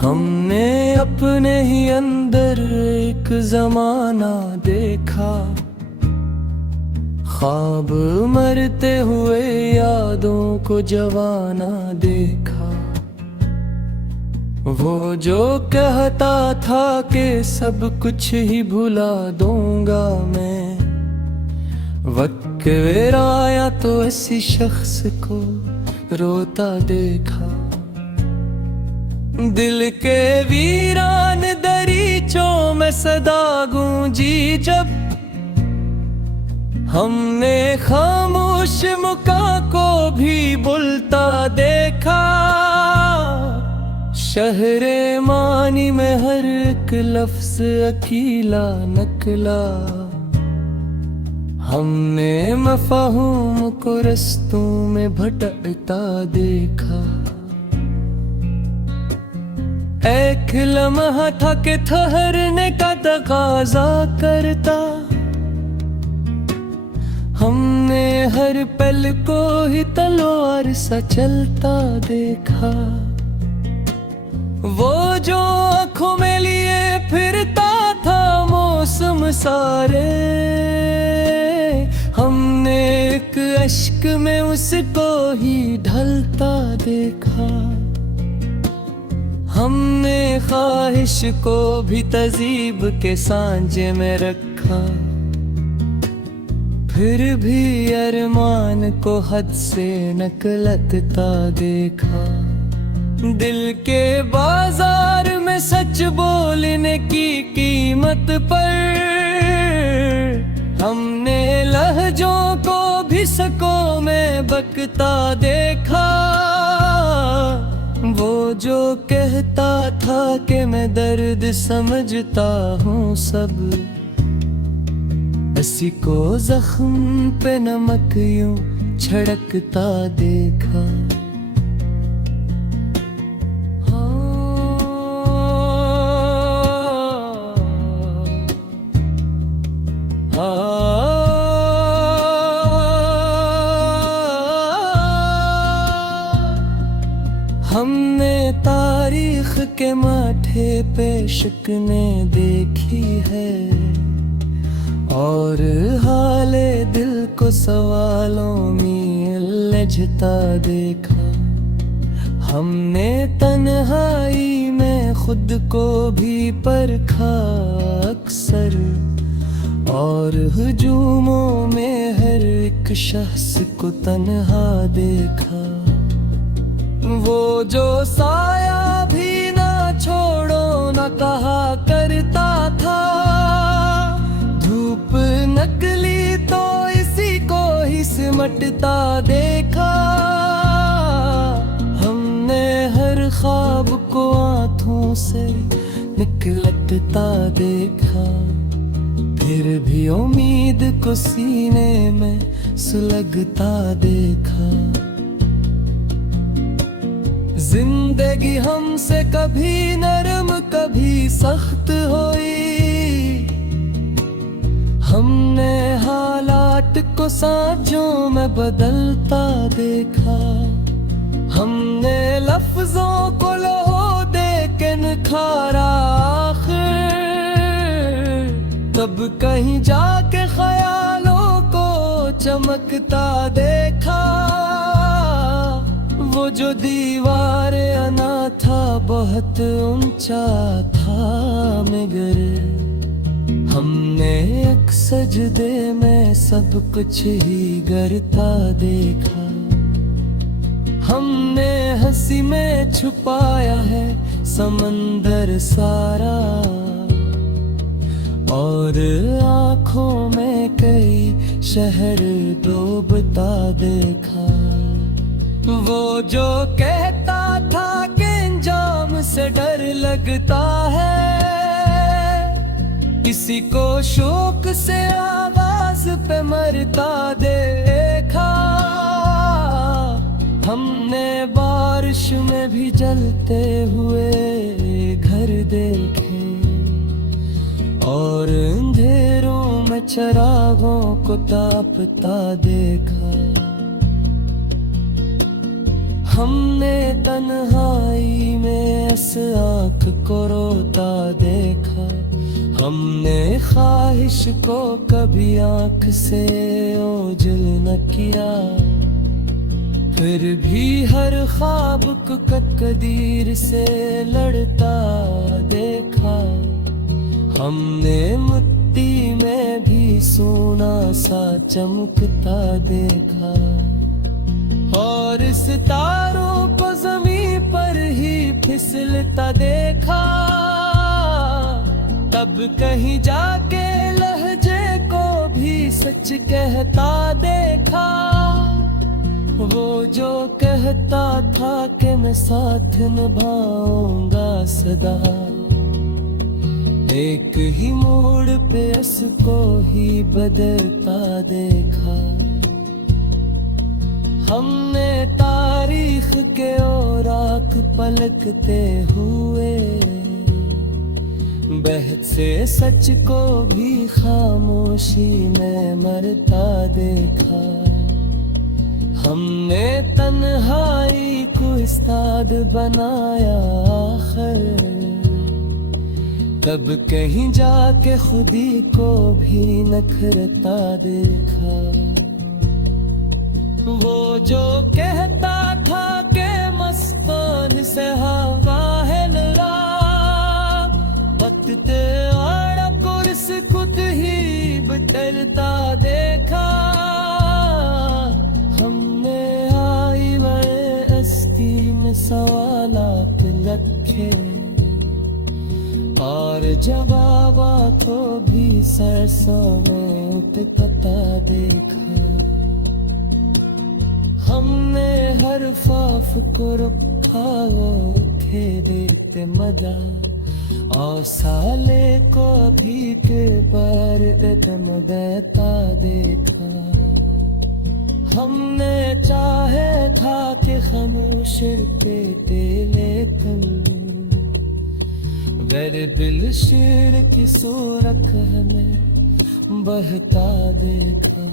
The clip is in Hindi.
हमने अपने ही अंदर एक जमाना देखा, ख्वाब मरते हुए यादों को जवाना देखा। वो जो कहता था कि सब कुछ ही भुला दूंगा मैं, वक्त आया तो ऐसी शख्स को रोता देखा। दिल के वीरान दरीचों में सदा गूंजी जब, हमने खामोश मुका को भी बुलता देखा। शहरे मानी में हर एक लफ्ज अकीला नकला, हमने मफ़हूम को रस्तों में भटकता देखा। एक लम्हा था कि ठहरने का तकाज़ा करता, हमने हर पल को ही तलवार सा चलता देखा। वो जो आँखों में लिए फिरता था मौसम सारे, हमने एक अश्क में उसको ही ढलता देखा। हमने ख्वाहिश को भी तज़ीब के सांचे में रखा, फिर भी अरमान को हद से नकलता देखा। दिल के बाजार में सच बोलने की कीमत पर, हमने लहजों को भी सकों में बकता देखा। वो जो कहता था कि मैं दर्द समझता हूँ सब, किसी को जख्म पे नमक यूं छिड़कता देखा। हमने तारीख के माथे पे शिकने देखी है, और हाले दिल को सवालों में उलझता देखा। हमने तन्हाई में खुद को भी परखा अक्सर, और हुजूमों में हर एक शख्स को तन्हा देखा। वो जो साया भी ना छोड़ो ना कहा करता था, धूप नकली तो इसी को ही सिमटता देखा। हमने हर ख्वाब को आँखों से निकलता देखा, फिर भी उम्मीद को सीने में सुलगता देखा। जिंदगी हमसे कभी नरम कभी सख्त हुई, हमने हालात को सांचों में बदलता देखा। हमने लफ्जों को लहो दे के निखारा आखिर, तब कहीं जाके ख्यालों को चमकता देखा। वो जो दीवार अना था बहुत ऊंचा था मगर, हमने एक सजदे में सब कुछ ही गिरता देखा। हमने हंसी में छुपाया है समंदर सारा, और आँखों में कई शहर डूबता देखा। वो जो कहता था कि अंजाम से डर लगता है, किसी को शौक से आवाज पे मरता देखा। हमने बारिश में भी जलते हुए घर देखे, और अंधेरों में चिरागों को तापता देखा। हमने तन्हाई में बस आँख को रोता देखा। हमने ख्वाहिश को कभी आँख से ओझल न किया, फिर भी हर ख्वाब को तकदीर से लड़ता देखा। हमने मिट्टी में भी सोना सा चमकता देखा, और सितारों को ज़मीन पर ही फिसलता देखा। तब कहीं जाके लहजे को भी सच कहता देखा, वो जो कहता था कि मैं साथ निभाऊंगा सदा। एक ही मोड़ पे उसको ही बदलता देखा। हमने तारीख के औराक पलटते हुए बहथ से सच को भी खामोशी में मरता देखा। हमने तन्हाई को उस्ताद बनाया आखिर, तब कहीं जाके खुदी को भी नखरता देखा। वो जो कहता था कि मस्तान से हवा है लड़ा, वक्त आड़ा कुर्स खुद ही बदलता देखा। हमने आई बड़े अस्ती में सवालात रखे, और जवाब तो भी सरसों में उतरता देखा। हमने हर फाफ को रखा वो थे देते मजा, और साले को भी के बार दम बहता देखा। हमने चाहे था कि खामोश पे लेकिन मेरे दिल शेर की सूरत हमें बहता देखा।